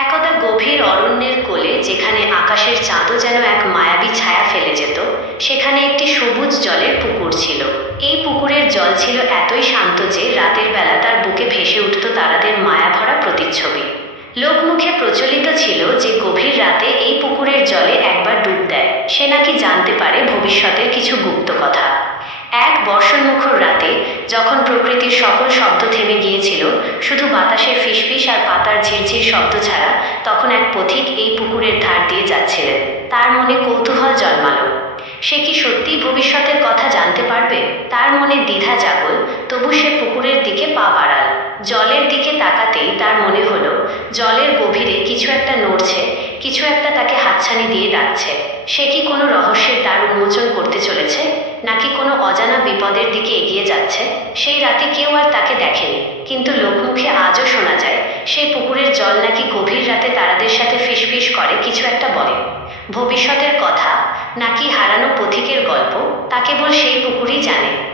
একদা গভীর অরণ্যের কোলে, যেখানে আকাশের চাঁদও যেন এক মায়াবী ছায়া ফেলে যেত, সেখানে একটি সবুজ জলের পুকুর ছিল। এই পুকুরের জল ছিল এতই শান্ত যে রাতের বেলা তার বুকে ভেসে উঠত তারাদের মায়াভরা প্রতিচ্ছবি। লোকমুখে প্রচলিত ছিল যে গভীর রাতে এই পুকুরের জলে একবার ডুব দেয়। সে নাকি জানতে পারে ভবিষ্যতের কিছু গুপ্ত কথা। এক বর্ষণমুখর রাতে, যখন প্রকৃতির সকল শব্দ থেমে গিয়েছিল, শুধু বাতাসের ফিসফিস আর পাতার ঝিরঝির শব্দ ছাড়া তখন এক পথিক এই পুকুরের ধার দিয়ে যাচ্ছিলেন। তার মনে কৌতূহল জন্মালো। সে কি সত্যিই ভবিষ্যতের কথা জানতে পারবে? তার মনে দ্বিধা জাগল, তবু সে পুকুরের দিকে পা বাড়াল। জলের দিকে তাকাতেই তার মনে হলো, জলের গভীরে কিছু একটা নড়ছে, কিছু একটা তাকে হাতছানি দিয়ে ডাকছে। সে কি কোনো রহস্যের দ্বার উন্মোচন করতে চলেছে? নাকি কোনো অজানা বিপদের দিকে এগিয়ে যাচ্ছে? সেই রাতে কেউ আর তাকে দেখেনি। কিন্তু লোকমুখে আজও শোনা যায়, সেই পুকুরের জল নাকি গভীর রাতে তারাদের সাথে ফিসফিস করে, কিছু একটা বলে। ভবিষ্যতের কথা, নাকি হারানো পথিকের গল্প, তা কেবল সেই পুকুরই জানে।